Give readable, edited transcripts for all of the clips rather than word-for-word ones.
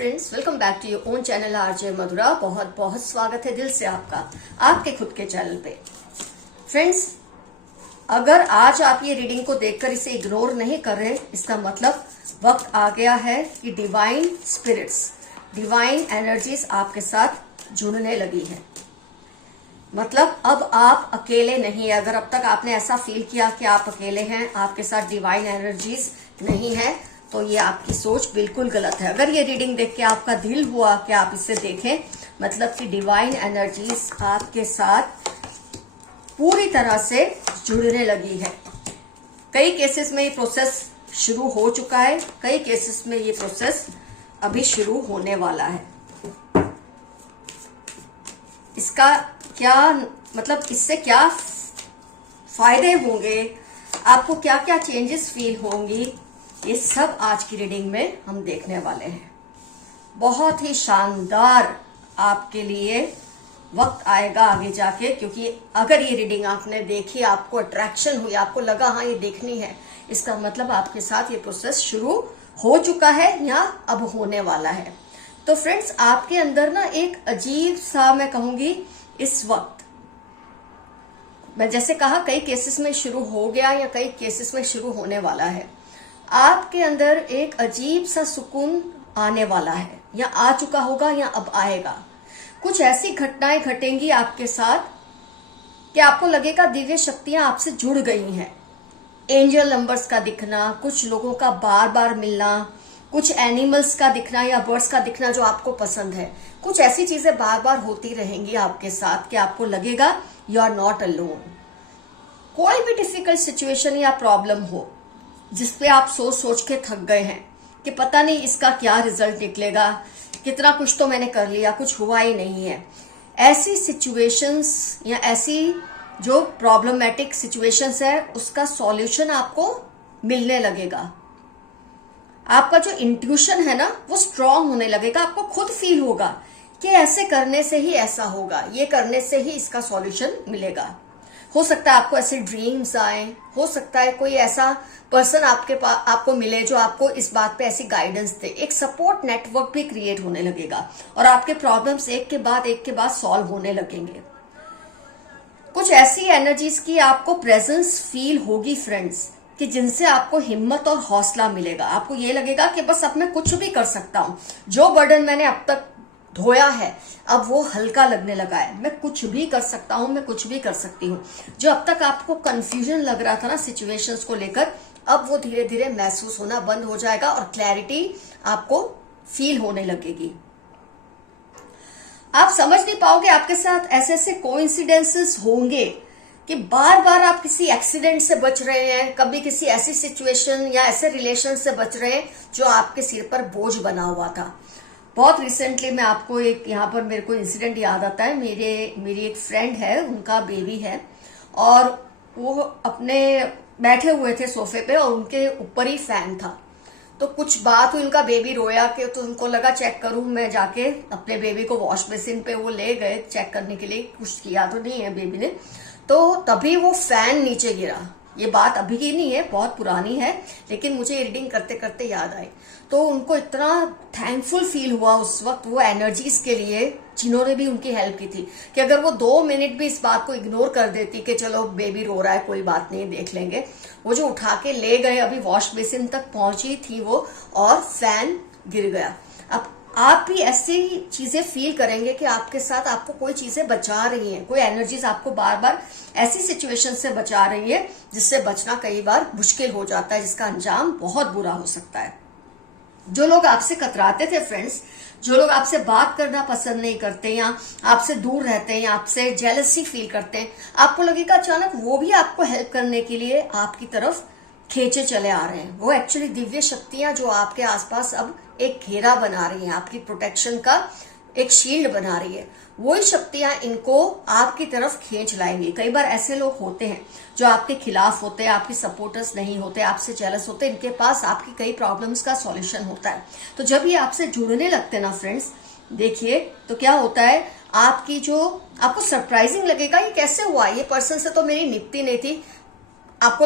Friends, welcome back to your own channel RJ Madhura. बहुत बहुत स्वागत है दिल से आपका आपके खुद के चैनल पे। फ्रेंड्स, अगर आज आप ये रीडिंग को देखकर इसे इग्नोर नहीं कर रहे, इसका मतलब वक्त आ गया है कि डिवाइन स्पिरिट्स, डिवाइन एनर्जीज आपके साथ जुड़ने लगी है। मतलब अब आप अकेले नहीं है। अगर अब तक आपने ऐसा फील किया कि आप अकेले हैं, आपके साथ डिवाइन एनर्जीज नहीं है, तो ये आपकी सोच बिल्कुल गलत है। अगर ये रीडिंग देख के आपका दिल हुआ कि आप इसे देखें, मतलब कि डिवाइन एनर्जीज आपके साथ पूरी तरह से जुड़ने लगी है। कई केसेस में ये प्रोसेस शुरू हो चुका है, कई केसेस में ये प्रोसेस अभी शुरू होने वाला है। इसका क्या मतलब, इससे क्या फायदे होंगे, आपको क्या क्या चेंजेस फील होंगी, ये सब आज की रीडिंग में हम देखने वाले हैं। बहुत ही शानदार आपके लिए वक्त आएगा आगे जाके, क्योंकि अगर ये रीडिंग आपने देखी, आपको अट्रैक्शन हुई, आपको लगा हाँ ये देखनी है, इसका मतलब आपके साथ ये प्रोसेस शुरू हो चुका है या अब होने वाला है। तो फ्रेंड्स, आपके अंदर ना एक अजीब सा, मैं कहूंगी इस वक्त, मैं जैसे कहा कई केसेस में शुरू हो गया या कई केसेस में शुरू होने वाला है, आपके अंदर एक अजीब सा सुकून आने वाला है, या आ चुका होगा या अब आएगा। कुछ ऐसी घटनाएं घटेंगी आपके साथ कि आपको लगेगा दिव्य शक्तियां आपसे जुड़ गई हैं। एंजल नंबर्स का दिखना, कुछ लोगों का बार बार मिलना, कुछ एनिमल्स का दिखना या बर्ड्स का दिखना जो आपको पसंद है, कुछ ऐसी चीजें बार बार होती रहेंगी आपके साथ कि आपको लगेगा यू आर नॉट अलोन। कोई भी डिफिकल्ट सिचुएशन या प्रॉब्लम हो जिसपे आप सोच सोच के थक गए हैं कि पता नहीं इसका क्या रिजल्ट निकलेगा, कितना कुछ तो मैंने कर लिया, कुछ हुआ ही नहीं है, ऐसी सिचुएशंस या ऐसी जो प्रॉब्लमेटिक सिचुएशंस है, उसका सॉल्यूशन आपको मिलने लगेगा। आपका जो इंट्यूशन है ना, वो स्ट्रांग होने लगेगा। आपको खुद फील होगा कि ऐसे करने से ही ऐसा होगा, ये करने से ही इसका सॉल्यूशन मिलेगा। हो सकता है आपको ऐसे ड्रीम्स आए, हो सकता है कोई ऐसा पर्सन आपको मिले जो आपको इस बात पे ऐसी गाइडेंस दे। एक सपोर्ट नेटवर्क भी क्रिएट होने लगेगा और आपके प्रॉब्लम्स एक के बाद सॉल्व होने लगेंगे। कुछ ऐसी एनर्जीज की आपको प्रेजेंस फील होगी फ्रेंड्स, कि जिनसे आपको हिम्मत और हौसला मिलेगा। आपको ये लगेगा कि बस अब मैं कुछ भी कर सकता हूं, जो बर्डन मैंने अब तक धोया है अब वो हल्का लगने लगा है, मैं कुछ भी कर सकता हूं, मैं कुछ भी कर सकती हूँ। जो अब तक आपको कंफ्यूजन लग रहा था ना सिचुएशंस को लेकर, अब वो धीरे धीरे महसूस होना बंद हो जाएगा और क्लैरिटी आपको फील होने लगेगी। आप समझ नहीं पाओगे, आपके साथ ऐसे ऐसे कोइंसिडेंसेस होंगे कि बार बार आप किसी एक्सीडेंट से बच रहे हैं, कभी किसी ऐसी सिचुएशन या ऐसे रिलेशन से बच रहे हैं जो आपके सिर पर बोझ बना हुआ था। बहुत रिसेंटली मैं आपको एक यहाँ पर मेरे को इंसिडेंट याद आता है। मेरी एक फ्रेंड है, उनका बेबी है और वो अपने बैठे हुए थे सोफे पे और उनके ऊपर ही फैन था। तो कुछ बात हुई, उनका बेबी रोया कि तो उनको लगा चेक करूं मैं जाके अपने बेबी को वॉश बेसिन पे, वो ले गए चेक करने के लिए, कुछ किया तो नहीं है बेबी ने। तो तभी वो फैन नीचे गिरा। ये बात अभी की नहीं है, बहुत पुरानी है, लेकिन मुझे रीडिंग करते करते याद आई। तो उनको इतना थैंकफुल फील हुआ उस वक्त वो एनर्जीज के लिए जिन्होंने भी उनकी हेल्प की थी, कि अगर वो 2 मिनट भी इस बात को इग्नोर कर देती कि चलो बेबी रो रहा है कोई बात नहीं देख लेंगे, वो जो उठा के ले गए, अभी वॉश बेसिन तक पहुंची थी वो और फैन गिर गया। अब आप भी ऐसी चीजें फील करेंगे कि आपके साथ आपको कोई चीजें बचा रही हैं, कोई एनर्जीज आपको बार बार ऐसी सिचुएशन से बचा रही है जिससे बचना कई बार मुश्किल हो जाता है, जिसका अंजाम बहुत बुरा हो सकता है। जो लोग आपसे कतराते थे फ्रेंड्स, जो लोग आपसे बात करना पसंद नहीं करते या आपसे दूर रहते हैं या आपसे जेलसी फील करते हैं, आपको लगेगा अचानक वो भी आपको हेल्प करने के लिए आपकी तरफ खींचे चले आ रहे हैं। वो एक्चुअली दिव्य शक्तियां जो आपके आसपास अब एक घेरा बना रही हैं, आपकी प्रोटेक्शन का एक शील्ड बना रही है, वही शक्तियां इनको आपकी तरफ खींच लाएंगी। कई बार ऐसे लोग होते हैं जो आपके खिलाफ होते हैं, आपके सपोर्टर्स नहीं होते, आपसे जेलस होते हैं, इनके पास आपकी कई प्रॉब्लम्स का सॉल्यूशन होता है। तो जब ये आपसे जुड़ने लगते हैं ना फ्रेंड्स, देखिए तो क्या होता है, आपको सरप्राइजिंग लगेगा ये कैसे हुआ, ये पर्सन से तो मेरी निपटी नहीं थी, आपको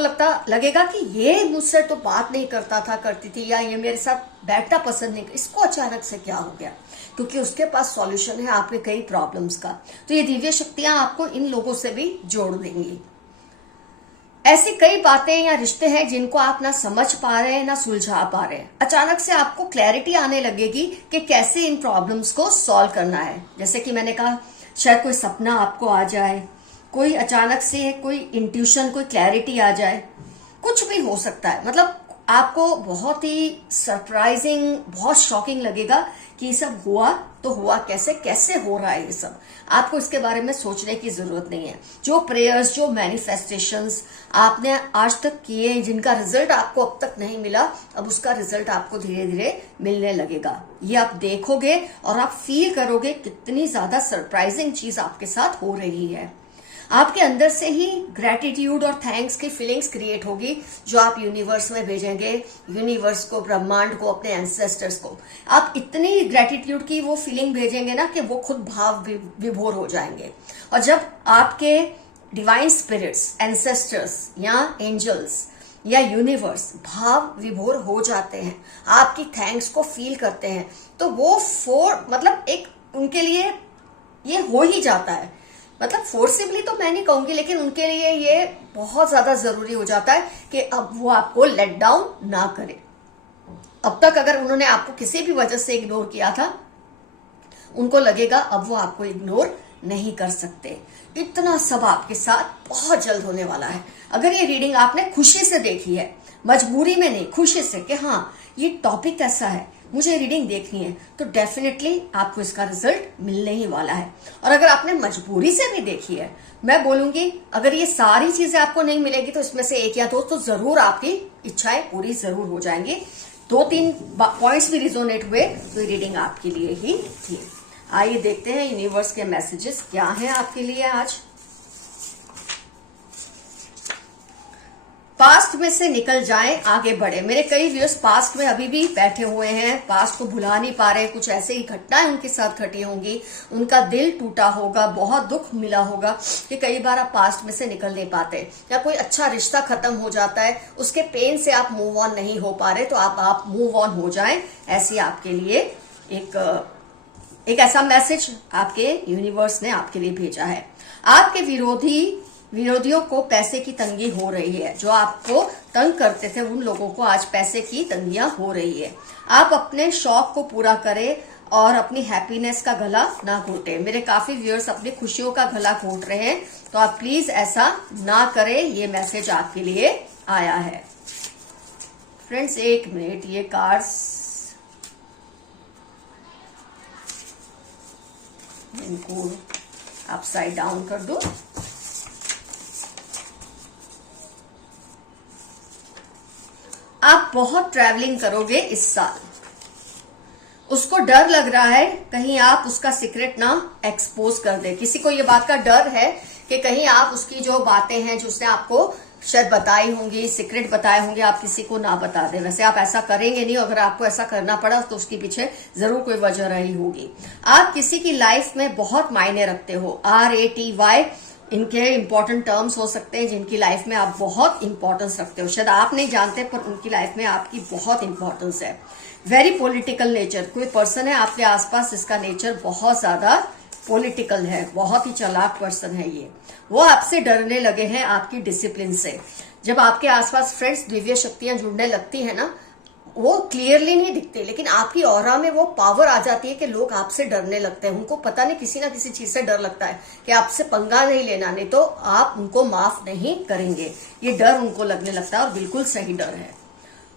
लगेगा कि ये मुझसे तो बात नहीं करती थी, या ये मेरे साथ बैठना पसंद नहीं, इसको अचानक से क्या हो गया, क्योंकि उसके पास सॉल्यूशन है आपके कई प्रॉब्लम्स का। तो ये दिव्य शक्तियां आपको इन लोगों से भी जोड़ देंगी। ऐसी कई बातें या रिश्ते हैं जिनको आप ना समझ पा रहे हैं ना सुलझा पा रहे हैं। अचानक से आपको क्लैरिटी आने लगेगी कि कैसे इन प्रॉब्लम्स को सॉल्व करना है। जैसे कि मैंने कहा, शायद कोई सपना आपको आ जाए, कोई अचानक से कोई इंट्यूशन, कोई क्लैरिटी आ जाए, कुछ भी हो सकता है। मतलब आपको बहुत ही सरप्राइजिंग, बहुत शॉकिंग लगेगा कि ये सब हुआ तो हुआ कैसे, कैसे हो रहा है ये सब। आपको इसके बारे में सोचने की जरूरत नहीं है। जो प्रेयर्स, जो मैनिफेस्टेशंस आपने आज तक किए, जिनका रिजल्ट आपको अब तक नहीं मिला, अब उसका रिजल्ट आपको धीरे धीरे मिलने लगेगा। ये आप देखोगे और आप फील करोगे कितनी ज्यादा सरप्राइजिंग चीज आपके साथ हो रही है। आपके अंदर से ही ग्रेटिट्यूड और थैंक्स की फीलिंग्स क्रिएट होगी, जो आप यूनिवर्स में भेजेंगे, यूनिवर्स को, ब्रह्मांड को, अपने एंसेस्टर्स को। आप इतनी ग्रेटिट्यूड की वो फीलिंग भेजेंगे ना कि वो खुद भाव विभोर हो जाएंगे। और जब आपके डिवाइन स्पिरिट्स, एंसेस्टर्स या एंजल्स या यूनिवर्स भाव विभोर हो जाते हैं, आपकी थैंक्स को फील करते हैं, तो वो मतलब एक उनके लिए ये हो ही जाता है। मतलब फोर्सिबली तो मैं नहीं कहूंगी, लेकिन उनके लिए ये बहुत ज्यादा जरूरी हो जाता है कि अब वो आपको लेट डाउन ना करे। अब तक अगर उन्होंने आपको किसी भी वजह से इग्नोर किया था, उनको लगेगा अब वो आपको इग्नोर नहीं कर सकते। इतना सब आपके साथ बहुत जल्द होने वाला है। अगर ये रीडिंग आपने खुशी से देखी है, मजबूरी में नहीं, खुशी से कि हाँ ये टॉपिक ऐसा है, मुझे रीडिंग देखनी है, तो डेफिनेटली आपको इसका रिजल्ट मिलने ही वाला है। और अगर आपने मजबूरी से भी देखी है, मैं बोलूंगी अगर ये सारी चीजें आपको नहीं मिलेगी तो इसमें से एक या दो तो जरूर आपकी इच्छाएं पूरी जरूर हो जाएंगी। 2-3 पॉइंट्स भी रिजोनेट हुए तो ये रीडिंग आपके लिए ही थी। आइए देखते हैं यूनिवर्स के मैसेजेस क्या हैं आपके लिए आज। पास्ट में से निकल जाएं, आगे बढ़े। मेरे कई व्यूअर्स पास्ट में अभी भी बैठे हुए हैं, पास्ट को भुला नहीं पा रहे, कुछ ऐसे ही घटनाएं उनके साथ घटी होंगी, उनका दिल टूटा होगा, बहुत दुख मिला होगा कि कई बार आप पास्ट में से निकल नहीं पाते, या कोई अच्छा रिश्ता खत्म हो जाता है, उसके पेन से आप मूव ऑन नहीं हो पा रहे, तो आप मूव ऑन हो जाएं। ऐसी आपके लिए एक ऐसा मैसेज आपके यूनिवर्स ने आपके लिए भेजा है। आपके विरोधियों को पैसे की तंगी हो रही है। जो आपको तंग करते थे उन लोगों को आज पैसे की तंगियां हो रही है। आप अपने शौक को पूरा करें और अपनी हैप्पीनेस का गला ना घोटे। मेरे काफी व्यूअर्स अपनी खुशियों का गला घोट रहे हैं, तो आप प्लीज ऐसा ना करें। ये मैसेज आपके लिए आया है। फ्रेंड्स एक मिनट, ये कार्ड्स इनको अपसाइड डाउन कर दो। आप बहुत ट्रैवलिंग करोगे इस साल। उसको डर लग रहा है कहीं आप उसका सीक्रेट ना एक्सपोज कर दे। किसी को ये बात का डर है कि कहीं आप उसकी जो बातें हैं, जो उसने आपको शायद बताई होंगी, सीक्रेट बताए होंगे, आप किसी को ना बता दें। वैसे आप ऐसा करेंगे नहीं, अगर आपको ऐसा करना पड़ा तो उसके पीछे जरूर कोई वजह रही होगी। आप किसी की लाइफ में बहुत मायने रखते हो। RATY इनके इंपॉर्टेंट टर्म्स हो सकते हैं जिनकी लाइफ में आप बहुत इंपॉर्टेंस रखते हो। शायद आप नहीं जानते पर उनकी लाइफ में आपकी बहुत इंपॉर्टेंस है। वेरी पॉलिटिकल नेचर, कोई पर्सन है आपके आसपास जिसका नेचर बहुत ज्यादा पॉलिटिकल है, बहुत ही चालाक पर्सन है ये। वो आपसे डरने लगे हैं आपकी डिसिप्लिन से। जब आपके आसपास फ्रेंड्स दिव्य शक्तियां जुड़ने लगती है ना, वो क्लियरली नहीं दिखती, लेकिन आपकी ऑरा में वो पावर आ जाती है कि लोग आपसे डरने लगते हैं। उनको पता नहीं, किसी ना किसी चीज से डर लगता है कि आपसे पंगा नहीं लेना, नहीं तो आप उनको माफ नहीं करेंगे। ये डर उनको लगने लगता है और बिल्कुल सही डर है।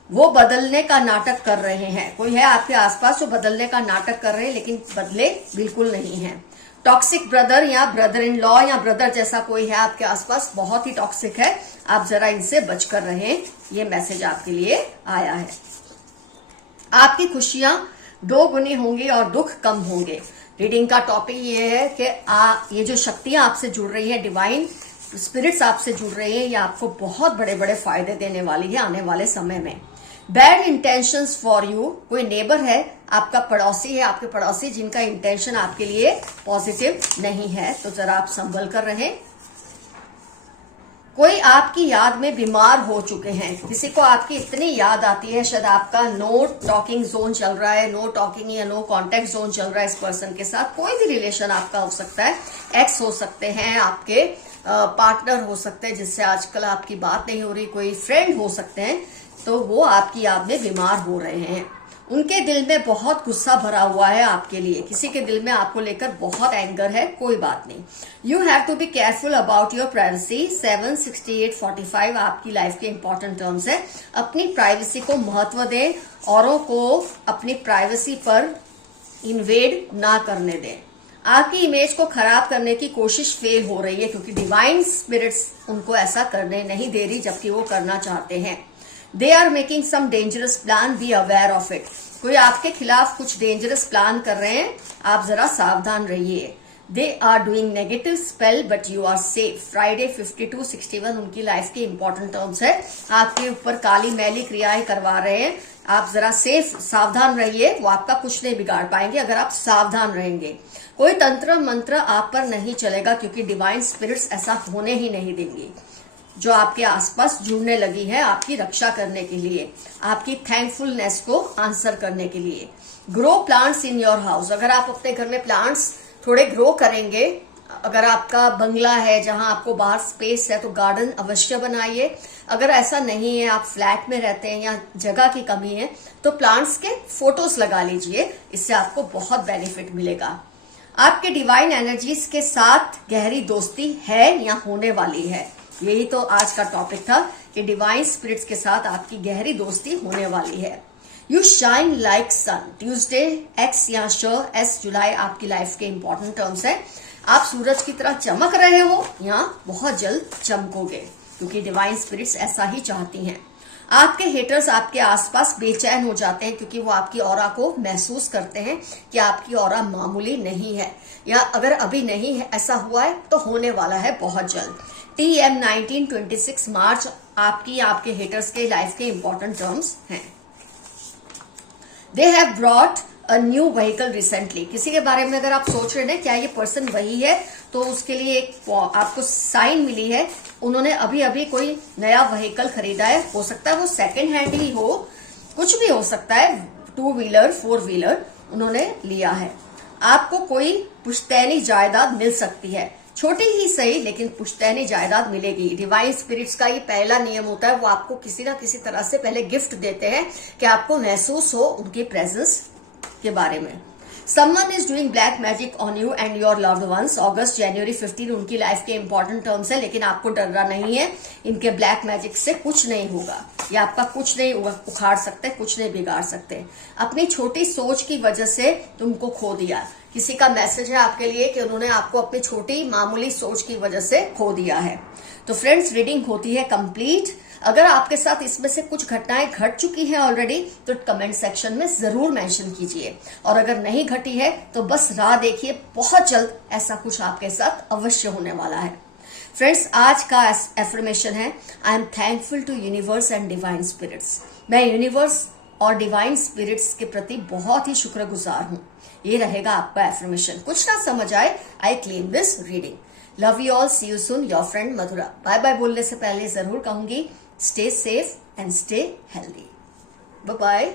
वो बदलने का नाटक कर रहे हैं। कोई है आपके आसपास जो बदलने का नाटक कर रहे हैं लेकिन बदले बिल्कुल नहीं है। टॉक्सिक ब्रदर या ब्रदर इन लॉ या ब्रदर जैसा कोई है आपके आसपास, बहुत ही टॉक्सिक है, आप जरा इनसे बचकर रहें। ये मैसेज आपके लिए आया है। आपकी खुशियां 2 गुनी होंगी और दुख कम होंगे। रीडिंग का टॉपिक ये है कि ये जो शक्तियां आपसे जुड़ रही है, डिवाइन स्पिरिट्स आपसे जुड़ रही है, ये आपको बहुत बड़े बड़े फायदे देने वाली है आने वाले समय में। बैड इंटेंशंस फॉर यू, कोई नेबर है, आपका पड़ोसी है, आपके पड़ोसी जिनका इंटेंशन आपके लिए पॉजिटिव नहीं है, तो जरा आप संभल कर रहें। कोई आपकी याद में बीमार हो चुके हैं, किसी को आपकी इतनी याद आती है, शायद आपका नो टॉकिंग जोन चल रहा है, नो टॉकिंग या नो कांटेक्ट जोन चल रहा है इस पर्सन के साथ। कोई भी रिलेशन आपका हो सकता है, एक्स हो सकते हैं, आपके पार्टनर हो सकते हैं जिससे आजकल आपकी बात नहीं हो रही, कोई फ्रेंड हो सकते हैं, तो वो आपकी याद में बीमार हो रहे हैं। उनके दिल में बहुत गुस्सा भरा हुआ है आपके लिए, किसी के दिल में आपको लेकर बहुत एंगर है, कोई बात नहीं। You have to be careful about your privacy. 76845 आपकी लाइफ के इंपॉर्टेंट टर्म्स है। अपनी प्राइवेसी को महत्व दें, औरों को अपनी प्राइवेसी पर इन्वेड ना करने दें। आपकी इमेज को खराब करने की कोशिश फेल हो रही है, क्योंकि डिवाइन स्पिरिट्स उनको ऐसा करने नहीं दे रही जबकि वो करना चाहते हैं। They are making some dangerous plan, be aware of it. कोई आपके खिलाफ कुछ डेंजरस प्लान कर रहे हैं, आप जरा सावधान रहिए। They are doing negative spell but you are safe. Friday 5261 उनकी लाइफ के इंपॉर्टेंट टर्म्स है। आपके ऊपर काली मैली क्रियाएं करवा रहे हैं, आप जरा सेफ सावधान रहिए। वो आपका कुछ नहीं बिगाड़ पाएंगे अगर आप सावधान रहेंगे। कोई तंत्र मंत्र आप पर नहीं चलेगा, क्योंकि डिवाइन स्पिरिट्स ऐसा होने ही नहीं देंगी। जो आपके आसपास जुड़ने लगी है आपकी रक्षा करने के लिए, आपकी थैंकफुलनेस को आंसर करने के लिए। Grow plants in your house. अगर आप अपने घर में प्लांट्स थोड़े ग्रो करेंगे, अगर आपका बंगला है जहां आपको बाहर स्पेस है, तो गार्डन अवश्य बनाइए। अगर ऐसा नहीं है, आप फ्लैट में रहते हैं या जगह की कमी है, तो प्लांट्स के फोटोज लगा लीजिए, इससे आपको बहुत बेनिफिट मिलेगा। आपके डिवाइन एनर्जीज के साथ गहरी दोस्ती है या होने वाली है। यही तो आज का टॉपिक था कि डिवाइन स्पिरिट्स के साथ आपकी गहरी दोस्ती होने वाली है। You shine like sun. Tuesday X या श एस जुलाई आपकी लाइफ के इंपॉर्टेंट टर्म्स है। आप सूरज की तरह चमक रहे हो या बहुत जल्द चमकोगे, क्योंकि डिवाइन स्पिरिट्स ऐसा ही चाहती हैं। आपके हेटर्स आपके आसपास बेचैन हो जाते हैं, क्योंकि वो आपकी ऑरा को महसूस करते हैं कि आपकी ऑरा मामूली नहीं है, या अगर अभी नहीं है ऐसा हुआ है तो होने वाला है बहुत जल्द। TM 1926 मार्च आपके हेटर्स के लाइफ के इंपॉर्टेंट टर्म्स हैं। They have brought a new vehicle recently. किसी के बारे में अगर आप सोच रहे हैं क्या ये पर्सन वही है, तो उसके लिए एक आपको साइन मिली है। उन्होंने अभी अभी कोई नया व्हीकल खरीदा है, हो सकता है वो सेकंड हैंड ही हो, कुछ भी हो सकता है, 2 व्हीलर 4 व्हीलर उन्होंने लिया है। आपको कोई पुश्तैनी जायदाद मिल सकती है, छोटी ही सही लेकिन पुश्तैनी जायदाद मिलेगी। डिवाइन स्पिरिट्स का ये पहला नियम होता है, वो आपको किसी ना किसी तरह से पहले गिफ्ट देते हैं कि आपको महसूस हो उनकी प्रेजेंस के बारे में। Someone is doing black magic on you and your loved ones। अगस्त जनवरी 15 उनकी लाइफ के इंपॉर्टेंट टर्म्स है, लेकिन आपको डरना नहीं है। इनके ब्लैक मैजिक से कुछ नहीं होगा, ये आपका कुछ नहीं उखाड़ सकते, कुछ नहीं बिगाड़ सकते। अपनी छोटी सोच की वजह से तुमको खो दिया। किसी का मैसेज है आपके लिए कि उन्होंने आपको अपनी छोटी मामूली सोच की वजह से खो दिया है। तो फ्रेंड्स, रीडिंग होती है कंप्लीट। अगर आपके साथ इसमें से कुछ घटनाएं घट चुकी हैं ऑलरेडी, तो कमेंट सेक्शन में जरूर मेंशन कीजिए, और अगर नहीं घटी है तो बस राह देखिए, बहुत जल्द ऐसा कुछ आपके साथ अवश्य होने वाला है। फ्रेंड्स, आज का एफर्मेशन है, I am thankful to universe and divine spirits. मैं यूनिवर्स और डिवाइन स्पिरिट्स के प्रति बहुत ही शुक्रगुजार हूं। ये रहेगा आपका एफर्मेशन। कुछ ना समझ आए, I claim this reading. Love you all, see you soon, your friend Madhura. Bye bye बोलने से पहले जरूर कहूंगी, stay safe and stay healthy. Bye bye.